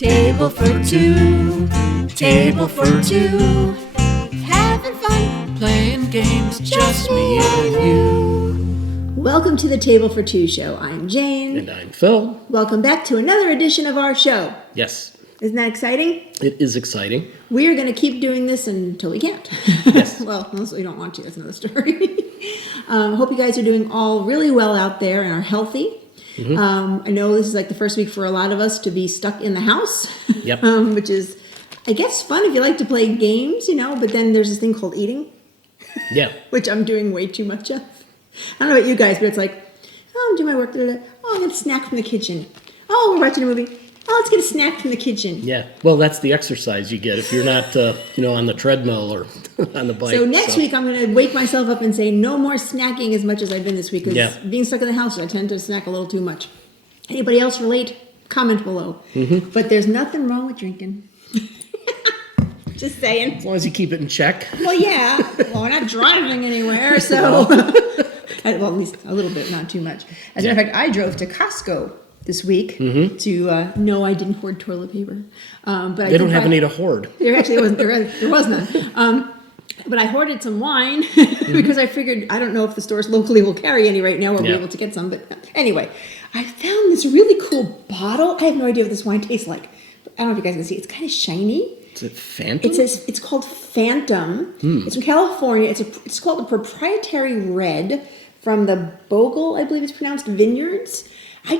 Table for two, table for two. Having fun, playing games, just me and you. Welcome to the Table for Two show. I'm Jane. And I'm Phil. Welcome back to another edition of our show. Yes. Isn't that exciting? It is exciting. We are going to keep doing this until we can't. Yes. Well, unless we don't want to. That's another story. Hope you guys are doing all really well out there and are healthy. Mm-hmm. I know this is like the first week for a lot of us to be stuck in the house. Yep. Which is, I guess, fun if you like to play games, but then there's this thing called eating. Yeah. Which I'm doing way too much of. I don't know about you guys, but it's like, oh, I'm doing my work. Oh, I'm going to snack from the kitchen. Oh, we're watching a movie. Oh, let's get a snack from the kitchen. Yeah. Well, that's the exercise you get if you're not, on the treadmill or on the bike. So next week, I'm going to wake myself up and say no more snacking as much as I've been this week. Because being stuck in the house, I tend to snack a little too much. Anybody else relate? Comment below. Mm-hmm. But there's nothing wrong with drinking. Just saying. As long as you keep it in check. Well, yeah. Well, we're not driving anywhere, so. Well, at least a little bit, not too much. As a matter of fact, I drove to Costco this week to no, I didn't hoard toilet paper. But they don't have any to hoard. There actually wasn't. There was none. But I hoarded some wine because I figured I don't know if the stores locally will carry any right now. We'll be able to get some. But anyway, I found this really cool bottle. I have no idea what this wine tastes like. I don't know if you guys can see. It's kind of shiny. Is it Phantom? It's called Phantom. It's from California. It's called a proprietary red from the Bogle, I believe it's pronounced, Vineyards. I'm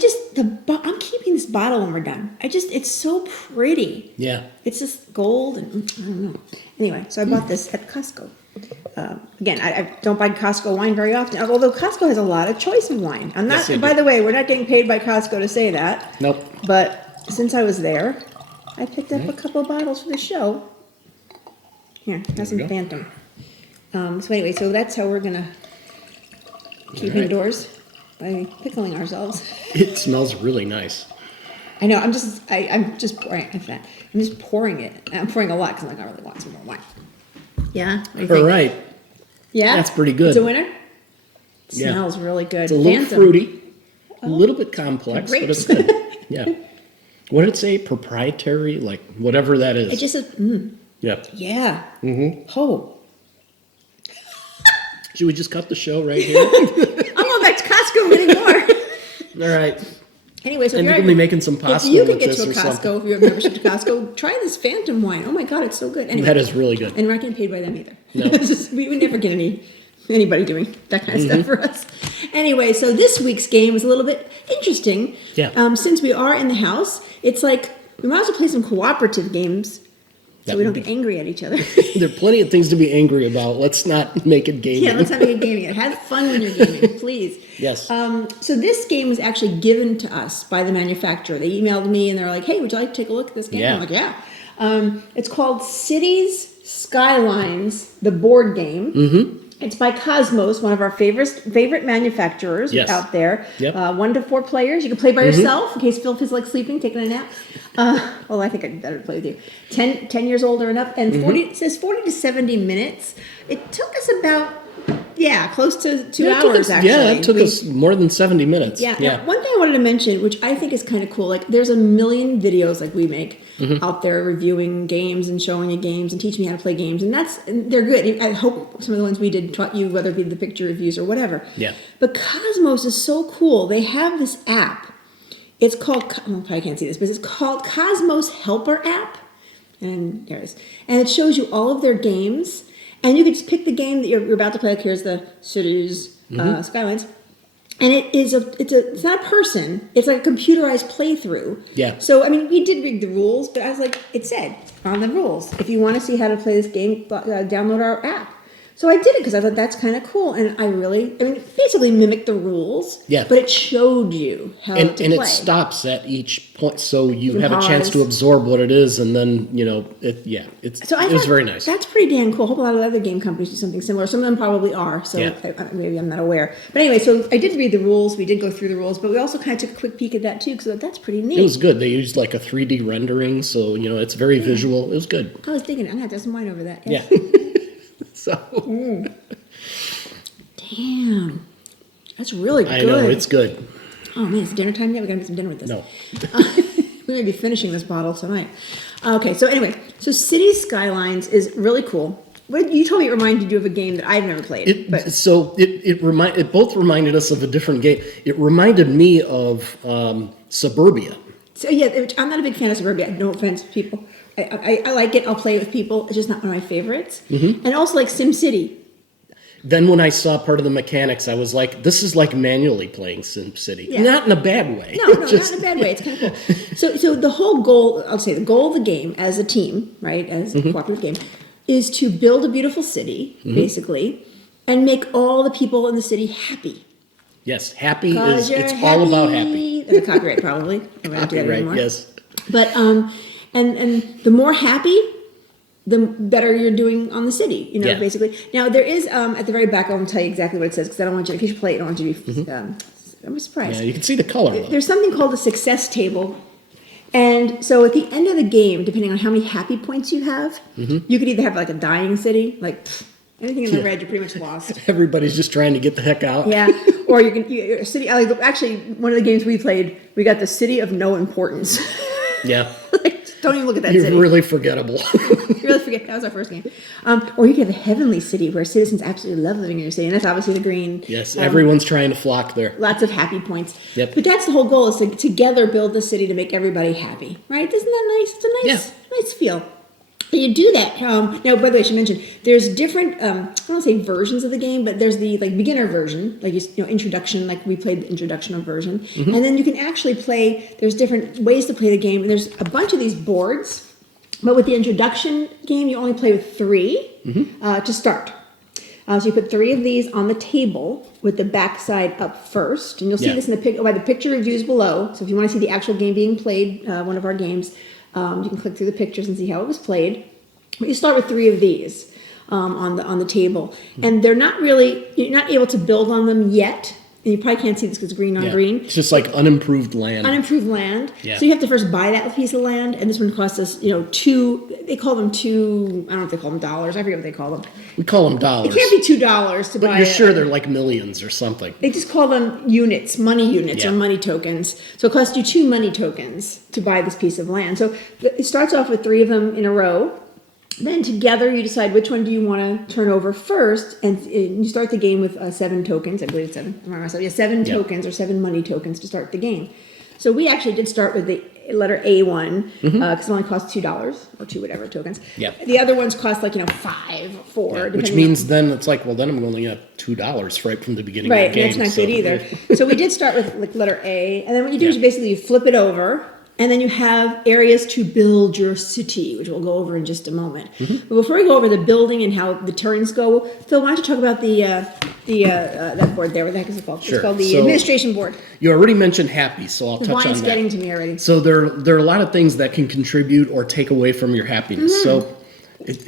keeping this bottle when we're done. It's so pretty. Yeah. It's just gold and I don't know. Anyway, so I bought this at Costco. Again, I don't buy Costco wine very often, although Costco has a lot of choice in wine. I'm not. By the way, we're not getting paid by Costco to say that. Nope. But since I was there, I picked up a couple of bottles for the show. Here, have some Phantom. So anyway, so that's how we're gonna keep indoors by pickling ourselves. It smells really nice. I know. I'm just pouring it. I'm just pouring it. I'm pouring a lot because I really want some more wine. Yeah. All right. Yeah. That's pretty good. It's a winner. It smells really good. It's a little fruity, a little bit complex, but it's good. Yeah. What did it say? Proprietary, like whatever that is. It just says, Yeah. Yeah. Mm-hmm. Oh. Should we just cut the show right here? I'm going back to Costco and getting more. All right. Anyway, so and you're going to be making some pasta if you can with get this to a or Costco, something. if you have membership to Costco, try this Phantom wine. Oh my God, it's so good. Anyway, that is really good. And we're not getting paid by them either. No. We would never get anybody doing that kind of stuff for us. Anyway, so this week's game is a little bit interesting. Yeah. Since we are in the house, it's like we might as well play some cooperative games so we don't get angry at each other. There are plenty of things to be angry about. Let's not make it gaming. Yeah, let's not make it gaming. Have fun when you're gaming, please. Yes. So this game was actually given to us by the manufacturer. They emailed me and they're like, hey, would you like to take a look at this game? Yeah. I'm like, yeah. It's called Cities Skylines, the board game. Mm-hmm. It's by Kosmos, one of our favorite manufacturers out there. Yep. 1 to 4 players. You can play by yourself in case Phil feels like sleeping, taking a nap. Well, I think I'd better play with you. 10 years old or enough. And it says 40 to 70 minutes. It took us about, close to 2 hours, actually. Yeah, it took us more than 70 minutes. Yeah. Now, one thing I wanted to mention, which I think is kind of cool, like there's a million videos like we make out there reviewing games and showing you games and teaching you how to play games, and they're good. I hope some of the ones we did taught you, whether it be the picture reviews or whatever. Yeah. But Kosmos is so cool. They have this app. It's called, I probably can't see this, but it's called Kosmos Helper app, and there it is. And it shows you all of their games. And you can just pick the game that you're about to play. Like here's the Cities Skylines, and it's not a person. It's like a computerized playthrough. Yeah. So I mean, we did read the rules, but I was like, it said on the rules, if you want to see how to play this game, download our app. So I did it because I thought that's kind of cool, and it basically mimicked the rules. Yeah. But it showed you how to play. And it stops at each point, so you have pause. a chance to absorb what it is, and then it was very nice. That's pretty damn cool. I hope a lot of other game companies do something similar. Some of them probably are, so maybe I'm not aware. But anyway, so I did read the rules. We did go through the rules, but we also kind of took a quick peek at that too, because that's pretty neat. It was good. They used like a 3D rendering, so it's very visual. It was good. I was digging it. I'm gonna have to have some wine over that. Yeah. So. Damn. That's really good. I know, it's good. Oh man, it's dinner time yet? We gotta get some dinner with this. No. may be finishing this bottle tonight. Okay, so anyway, so City Skylines is really cool. What you told me it reminded you of a game that I've never played. It both reminded us of a different game. It reminded me of Suburbia. So yeah, I'm not a big fan of Suburbia. No offense, people. I like it. I'll play it with people. It's just not one of my favorites. Mm-hmm. And also like SimCity. Then when I saw part of the mechanics, I was like, this is like manually playing SimCity. Yeah. Not in a bad way. No, not in a bad way. It's kind of cool. So the whole goal, I'll say the goal of the game as a team, right, as a cooperative game, is to build a beautiful city, basically, and make all the people in the city happy. Yes, it's all about happy. The copyright probably. Copyright, yes. But and the more happy, the better you're doing on the city, basically. Now, there is, at the very back, I won't tell you exactly what it says, because I don't want you, if you play it, I don't want you to be, I'm surprised. Yeah, you can see the color, though. There's something called a success table. And so at the end of the game, depending on how many happy points you have, you could either have like a dying city, like anything in the red, you're pretty much lost. Everybody's just trying to get the heck out. Yeah. Or a city, actually, one of the games we played, we got the city of no importance. Yeah. Don't even look at that You're city. really forgettable. You really forget. That was our first game. Or you could have a heavenly city where citizens absolutely love living in your city. And that's obviously the green. Yes, everyone's trying to flock there. Lots of happy points. Yep. But that's the whole goal, is to together build the city to make everybody happy. Right? Isn't that nice? It's a nice feel. And you do that. Now, by the way, I should mention, there's different, I don't want to say versions of the game, but there's the beginner version, introduction, like we played the introduction version. And then you can actually play, there's different ways to play the game. And there's a bunch of these boards, but with the introduction game, you only play with 3 to start. So you put 3 of these on the table with the backside up first. And you'll see this in by the picture reviews below. So if you want to see the actual game being played, one of our games, you can click through the pictures and see how it was played. But you start with 3 of these on the table, and you're not able to build on them yet. And you probably can't see this because it's green on green. It's just like unimproved land. Unimproved land. Yeah. So you have to first buy that piece of land, and this one costs us, 2. They call them 2. I don't know if they call them dollars. I forget what they call them. We call them dollars. It can't be $2 to buy. But you're sure they're like millions or something. They just call them units, money units or money tokens. So it costs you 2 money tokens to buy this piece of land. So it starts off with 3 of them in a row. Then together you decide which one do you want to turn over first, and you start the game with 7 tokens. I believe it's 7. I myself. Yeah, 7 tokens or 7 money tokens to start the game. So we actually did start with the letter A1 because it only costs $2 or 2 whatever tokens. Yeah. The other ones cost 5, 4. Yeah, which means then it's like, well, then I'm only at $2 right from the beginning right, of the game. Right, that's not good either. So we did start with letter A, and then what you do is basically you flip it over. And then you have areas to build your city, which we'll go over in just a moment. But before we go over the building and how the turns go, Phil, why don't you talk about that board there? What the heck is it called? Sure. It's called the administration board. You already mentioned happy, so I'll touch on that. The wine's getting to me already. So there are a lot of things that can contribute or take away from your happiness. So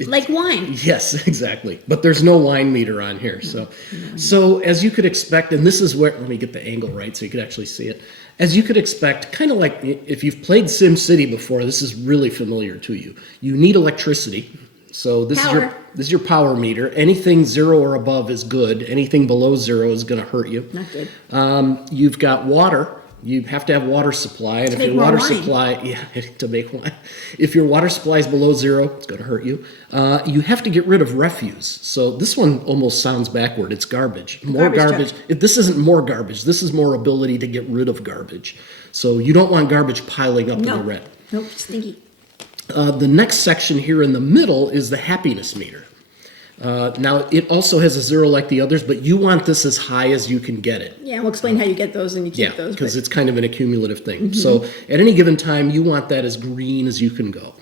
like wine. Yes, exactly. But there's no wine meter on here. So as you could expect, and this is where, let me get the angle right so you could actually see it. As you could expect, kind of like if you've played SimCity before, this is really familiar to you. You need electricity. So this is your power meter. Anything 0 or above is good. Anything below 0 is going to hurt you. Not good. You've got water. You have to have water supply, and if your water supply, to make wine. If your water supply is below 0, it's going to hurt you. You have to get rid of refuse. So this one almost sounds backward. It's garbage. More garbage. This isn't more garbage. This is more ability to get rid of garbage. So you don't want garbage piling up in the red. Nope, stinky. The next section here in the middle is the happiness meter. Now, it also has a 0 like the others, but you want this as high as you can get it. Yeah, we'll explain how you get those and you keep those. Because it's kind of an accumulative thing. So at any given time, you want that as green as you can go.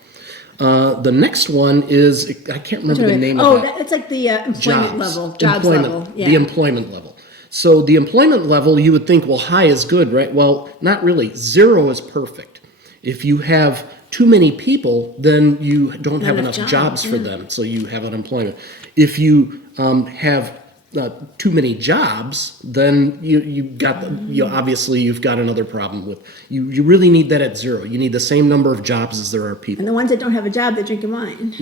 The next one is, I can't remember the name of that. Oh, it's like the employment level. Jobs level. Yeah. The employment level. So the employment level, you would think, well, high is good, right? Well, not really. 0 is perfect. If you have too many people, then you don't have enough jobs for them, so you have unemployment. If you have too many jobs, then obviously you've got another problem with. You really need that at 0. You need the same number of jobs as there are people. And the ones that don't have a job, they're drinking wine.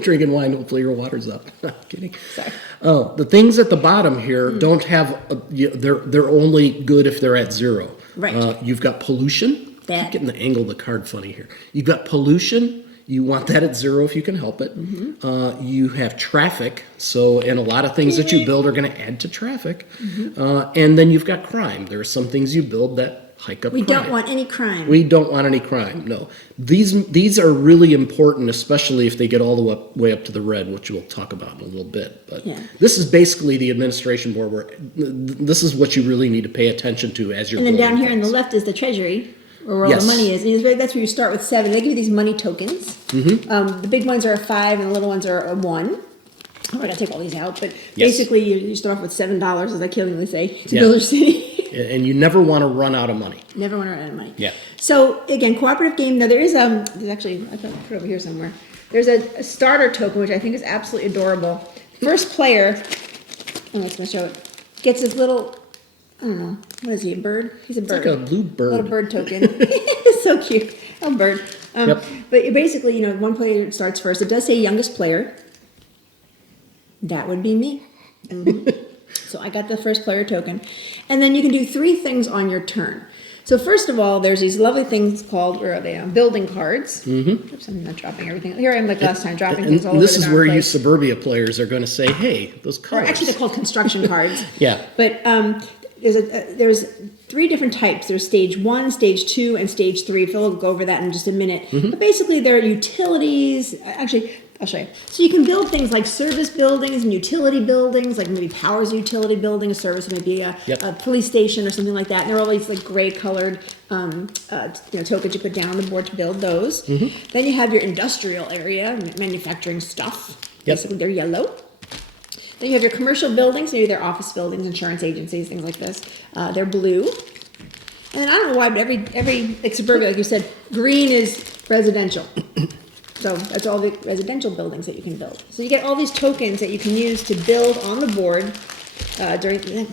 Drinking wine, hopefully your water's up. I'm kidding. Sorry. Oh, the things at the bottom here don't have. They're only good if they're at 0. Right. You've got pollution. Bad. Getting the angle of the card funny here. You've got pollution. You want that at 0 if you can help it. You have traffic, and a lot of things that you build are going to add to traffic. And then you've got crime. There are some things you build that hike up We crime. don't want any crime. We don't want any crime, no. These are really important, especially if they get all the way up to the red, which we'll talk about in a little bit. But this is basically the administration board where this is what you really need to pay attention to as you're And then down building here on the things. left is the treasury, or where all the money is. And that's where you start with 7. They give you these money tokens. The big ones are a 5 and the little ones are a 1. Oh, I gotta take all these out, but basically you start off with $7, as I killingly say, to build your city. And you never want to run out of money. Never want to run out of money. Yeah. So again, cooperative game. Now there's actually, I thought I put it over here somewhere. There's a starter token which I think is absolutely adorable. First player, I'm just gonna show it, gets this little, I don't know, what is he? A bird? He's a bird. Like a blue bird. Little bird token. It's so cute. Oh, bird. But basically, one player starts first. It does say youngest player. That would be me. So I got the first player token. And then you can do 3 things on your turn. So first of all, there's these lovely things called, where are they? Building cards. Oops, I'm not dropping everything. Here I am like last time, dropping things all over this the is darn where you place. suburbia players are going to say, hey, those Or cards. actually, they're called construction cards. Yeah. But there's 3 different types. There's stage 1, stage 2, and stage 3. Phil will go over that in just a minute. But basically, there are utilities. Actually, I'll show you. So you can build things like service buildings and utility buildings, like maybe Power's a utility building, a service, maybe a police station or something like that. And there are all these like gray colored tokens you put down on the board to build those. Then you have your industrial area, manufacturing stuff. Basically, they're yellow. Then you have your commercial buildings, maybe they're office buildings, insurance agencies, things like this. They're blue. And then I don't know why, but every like suburbia, like you said, green is residential. So that's all the residential buildings that you can build. So you get all these tokens that you can use to build on the board during the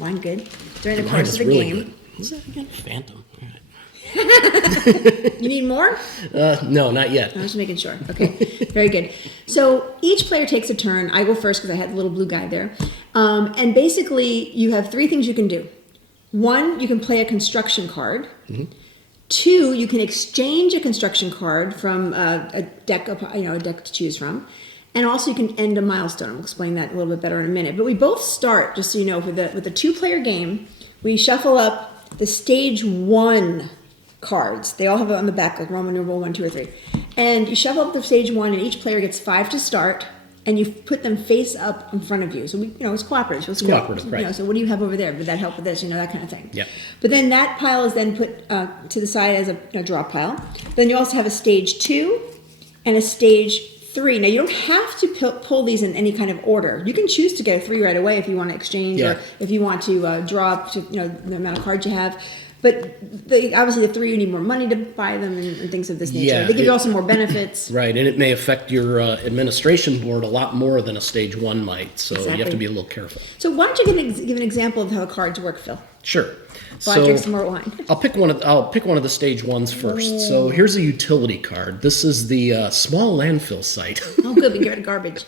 course of the really game. Good. Is that again? Phantom. All right. You need more? No, not yet. I was just making sure. Okay, very good. So each player takes a turn. I go first because I had the little blue guy there. And basically, you have 3 things you can do. 1, you can play a construction card. 2, you can exchange a construction card from a deck to choose from. And also you can end a milestone. I'll explain that a little bit better in a minute. But we both start, just so you know, with a 2-player game, we shuffle up the stage 1 cards. They all have it on the back, like Roman numeral 1, 2, or 3. And you shuffle up the stage 1, and each player gets 5 to start, and you put them face up in front of you. So it's cooperative. It's cooperative, right? So what do you have over there? Would that help with this? That kind of thing. Yeah. But then that pile is then put to the side as a draw pile. Then you also have a stage 2 and a stage 3. Now you don't have to pull these in any kind of order. You can choose to get a 3 right away if you want to exchange, or if you want to draw up to the amount of cards you have. But obviously the 3, you need more money to buy them and things of this nature. Yeah, They give you also more benefits. Right, and it may affect your administration board a lot more than a stage 1 might, so you have to be a little careful. So why don't you give an example of how cards work, Phil? Sure. While I drink some more wine. I'll pick one of the stage 1s first. So here's a utility card. This is the small landfill site. Oh, good. We can get rid of garbage.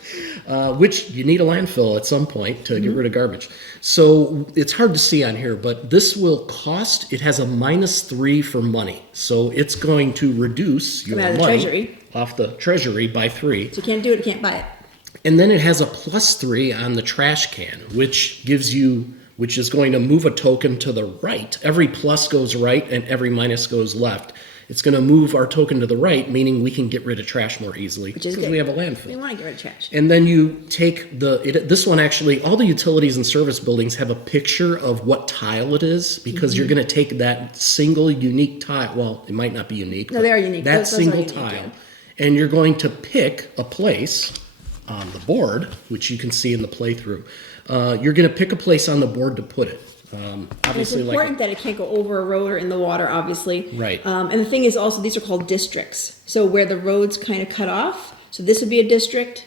Which you need a landfill at some point to get rid of garbage. So it's hard to see on here, but this will cost, it has a -3 for money. So it's going to reduce your out of the money treasury. off the treasury by 3. So you can't do it, you can't buy it. And then it has a +3 on the trash can, which is going to move a token to the right. Every plus goes right and every minus goes left. It's going to move our token to the right, meaning we can get rid of trash more easily because we have a landfill. We want to get rid of trash. And then you take this one actually, all the utilities and service buildings have a picture of what tile it is because you're going to take that single unique tile. Well, it might not be unique. No, they are unique. That Those are single unique, tile. And you're going to pick a place on the board, which you can see in the playthrough. You're going to pick a place on the board to put it. Obviously, it's important that it can't go over a road or in the water, obviously. Right. And the thing is also, these are called districts. So where the roads kind of cut off. So this would be a district.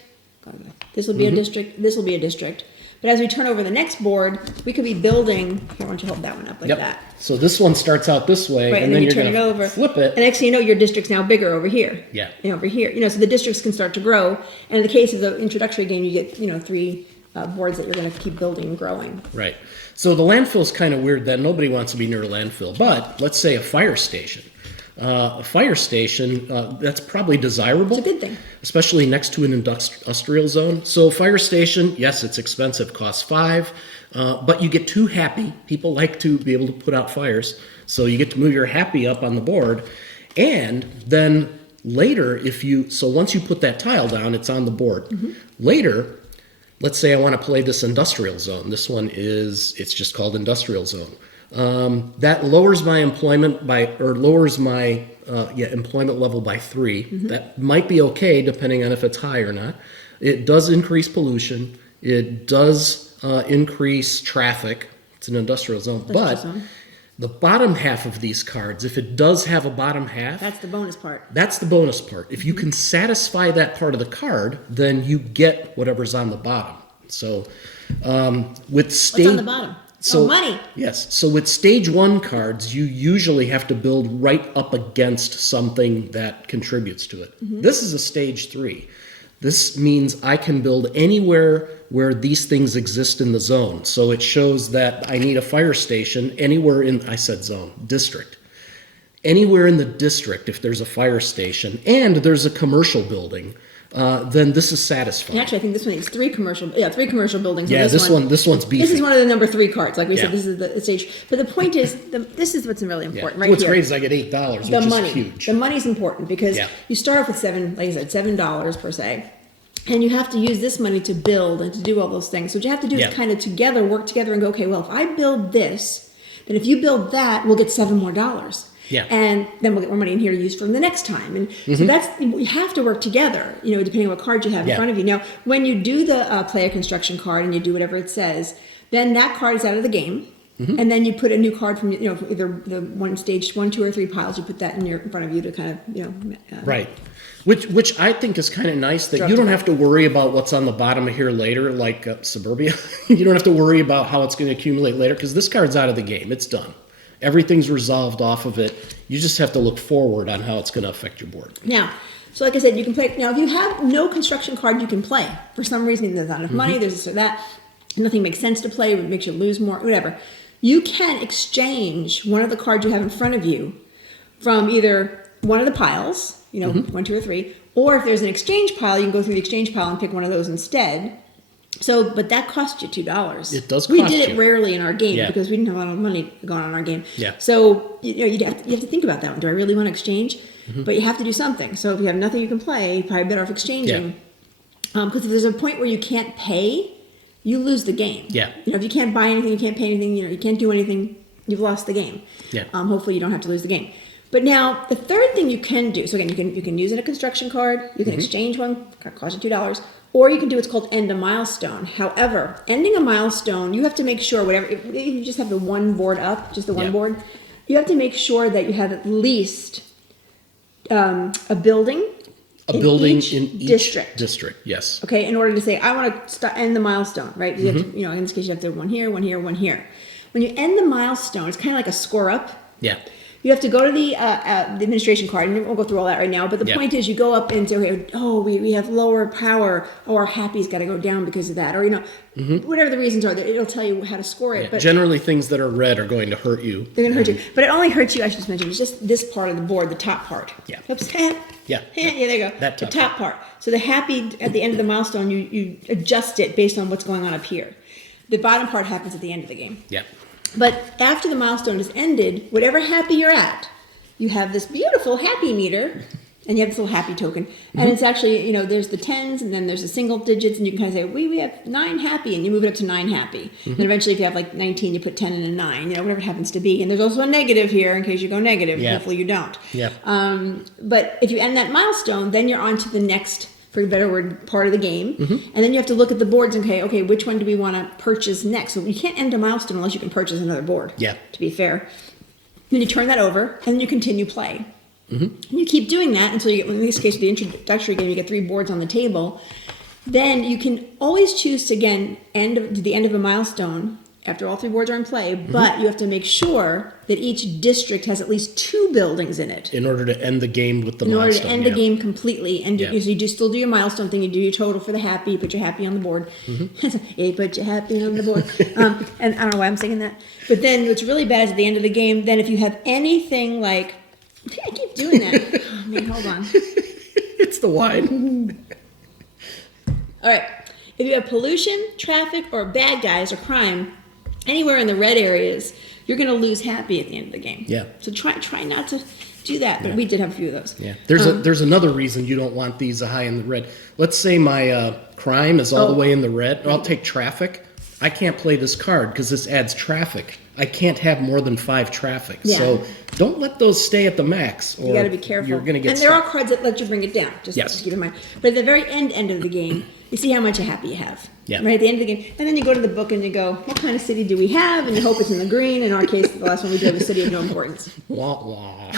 This will be a district. This will be a district. But as we turn over the next board, we could be building. Here, why don't you hold that one up like that? So this one starts out this way, Right, and then then you you're turn it going over. to flip it. And next thing you know, your district's now bigger over here. Yeah. And over here. So the districts can start to grow. And in the case of the introductory game, you get 3 boards that you're going to keep building and growing. Right. So the landfill's kind of weird that nobody wants to be near a landfill. But let's say a fire station. A fire station, that's probably desirable. It's a good thing. Especially next to an industrial zone. So fire station, yes, it's expensive, costs $5, but you get 2 happy. People like to be able to put out fires. So you get to move your happy up on the board. And then later, so once you put that tile down, it's on the board. Later, let's say I want to play this industrial zone. This one it's just called industrial zone. That lowers my employment employment level by 3. That might be okay depending on if it's high or not. It does increase pollution. It does increase traffic. It's an industrial zone. But the bottom half of these cards, if it does have a bottom half, That's the bonus part. that's the bonus part. If you can satisfy that part of the card, then you get whatever's on the bottom. So with stage, What's on the bottom? Money. Yes. So with stage 1 cards, you usually have to build right up against something that contributes to it. This is a stage 3. This means I can build anywhere where these things exist in the zone. So it shows that I need a fire station anywhere district. Anywhere in the district, if there's a fire station and there's a commercial building, then this is satisfying. And actually, I think this one needs 3 commercial buildings. Yeah, this one's beefy. This is one of the number 3 cards. Like we said, Yeah. this is the stage. But the point is, this is what's really important, right What's here. great is I get $8, The which money. is huge. The money's important because Yeah. you start off with $7 per se. And you have to use this money to build and to do all those things. So what you have to do Yeah. is kind of work together and go, okay, well, if I build this, then if you build that, we'll get $7 more. Yeah. And then we'll get more money in here to use for the next time. And so you have to work together, depending on what card you have in front of you. Now, when you do the play a construction card and you do whatever it says, then that card is out of the game. And then you put a new card from, either the stage 1, 2, or 3 piles, you put that in front of you to kind of, Right. Which I think is kind of nice that you don't have to worry about what's on the bottom of here later, like Suburbia. You don't have to worry about how it's going to accumulate later because this card's out of the game. It's done. Everything's resolved off of it. You just have to look forward on how it's going to affect your board. Now, so like I said, you can play. Now, if you have no construction card, you can play. For some reason, there's not enough money, there's this or that, nothing makes sense to play, it makes you lose more, whatever. You can exchange one of the cards you have in front of you from either one of the piles, 1, 2, or 3, or if there's an exchange pile, you can go through the exchange pile and pick one of those instead. So, but that cost you $2. It does We cost did it you. rarely in our game Yeah. because we didn't have a lot of money going on in our game. Yeah. So, you have to think about that one. Do I really want to exchange? But you have to do something. So if you have nothing you can play, you're probably better off exchanging. Because if there's a point where you can't pay, you lose the game. Yeah. If you can't buy anything, you can't pay anything, you can't do anything, you've lost the game. Yeah. Hopefully you don't have to lose the game. But now the third thing you can do, so again, you can use it a construction card, you can exchange one, cost you $2, or you can do what's called end a milestone. However, ending a milestone, you have to make sure if you just have the one board up, just the one board, you have to make sure that you have at least a building in each district. Yes. Okay, in order to say, I want to end the milestone, right? You have to, in this case, you have to have one here, one here, one here. When you end the milestone, it's kind of like a score up. Yeah. You have to go to the administration card, and we'll go through all that right now. But the point is, you go up and say, okay, we have lower power. Oh, our happy's got to go down because of that, or whatever the reasons are. It'll tell you how to score it. Yeah. But generally, things that are red are going to hurt you. They're going to hurt you, but it only hurts you. I should just mention it's just this part of the board, the top part. Yeah. Oops. Yeah. There you go. That the top part. So the happy at the end of the milestone, you adjust it based on what's going on up here. The bottom part happens at the end of the game. Yeah. But after the milestone is ended, whatever happy you're at, you have this beautiful happy meter, and you have this little happy token. And it's actually, there's the tens, and then there's the single digits, and you can kind of say, we have 9 happy, and you move it up to 9 happy. And eventually, if you have like 19, you put 10 and a 9, whatever it happens to be. And there's also a negative here in case you go negative. Yeah. Hopefully you don't. Yeah. But if you end that milestone, then you're on to the next, for a better word, part of the game. And then you have to look at the boards and say, okay, which one do we want to purchase next? So you can't end a milestone unless you can purchase another board. Yeah. To be fair. Then you turn that over, and then you continue play. And you keep doing that until you get, in this case, the introductory game, you get 3 boards on the table. Then you can always choose to, again, to the end of a milestone after all 3 boards are in play, but you have to make sure that each district has at least 2 buildings in it. In order to end the game with the In order milestone. to end the game completely. And Yeah. so you still do your milestone thing, you do your total for the happy, you put your happy on the board. You put your happy on the board. And I don't know why I'm saying that. But then what's really bad is at the end of the game, then if you have anything like I keep doing that. Oh, man, hold on. It's the wine. All right. If you have pollution, traffic, or bad guys or crime anywhere in the red areas, you're going to lose happy at the end of the game. Yeah. So try not to do that. But we did have a few of those. Yeah. There's another reason you don't want these high in the red. Let's say my crime is all the way in the red. I'll take traffic. I can't play this card because this adds traffic. I can't have more than 5 traffic. Yeah. So don't let those stay at the max. Or You got to be careful. You're going to get and there are stuck. cards that let you bring it down. Just Yes. keep in mind. But at the very end of the game, you see how much happy you have. Yeah. Right at the end of the game. And then you go to the book and you go, what kind of city do we have? And you hope it's in the green. In our case, the last one we did was a city of no importance. Wah, wah.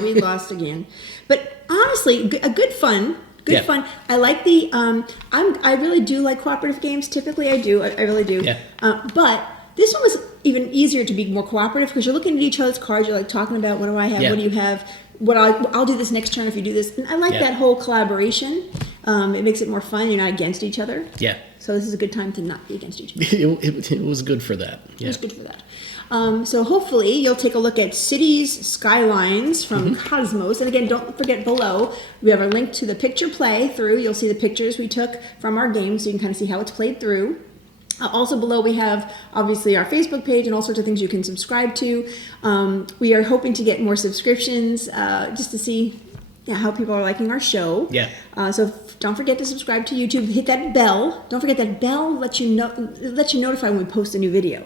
We lost again. But honestly, a good fun. Good Yeah. fun. I like the. I really do like cooperative games. Typically, I do. I really do. Yeah. But this one was even easier to be more cooperative because you're looking at each other's cards. You're like talking about what do I have? Yeah. What do you have? What I'll do this next turn if you do this. And I like Yeah. that whole collaboration. It makes it more fun. You're not against each other. Yeah. So this is a good time to not be against each other. It was good for that. It Yeah. was good for that. So hopefully you'll take a look at Cities Skylines from Kosmos. And again, don't forget below, we have a link to the picture play through. You'll see the pictures we took from our game so you can kind of see how it's played through. Also below we have obviously our Facebook page and all sorts of things you can subscribe to. We are hoping to get more subscriptions just to see how people are liking our show. Yeah. So don't forget to subscribe to YouTube. Hit that bell. Don't forget that bell lets you notify when we post a new video.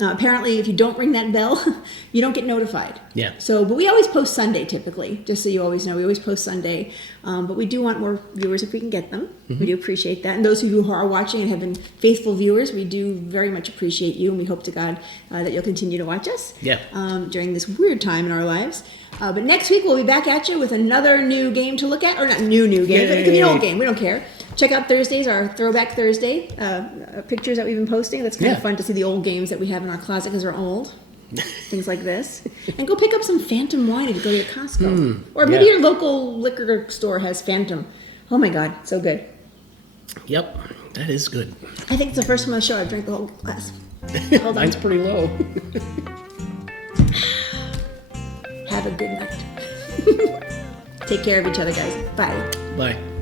Apparently, if you don't ring that bell, you don't get notified. Yeah. So, but we always post Sunday typically, just so you always know. We always post Sunday, but we do want more viewers if we can get them. We do appreciate that. And those of you who are watching and have been faithful viewers, we do very much appreciate you, and we hope to God that you'll continue to watch us. Yeah. During this weird time in our lives. But next week we'll be back at you with another new game to look at, or not new game, but it could be an old game. We don't care. Check out Thursdays, our Throwback Thursday pictures that we've been posting. That's kind of fun to see the old games that we have in our closet because they're old. Things like this. And go pick up some Phantom wine if you go to your Costco. Or maybe your local liquor store has Phantom. Oh my God, so good. Yep. That is good. I think it's the first time on the show I drank the whole glass. Hold on. Mine's pretty low. Have a good night. Take care of each other, guys. Bye. Bye.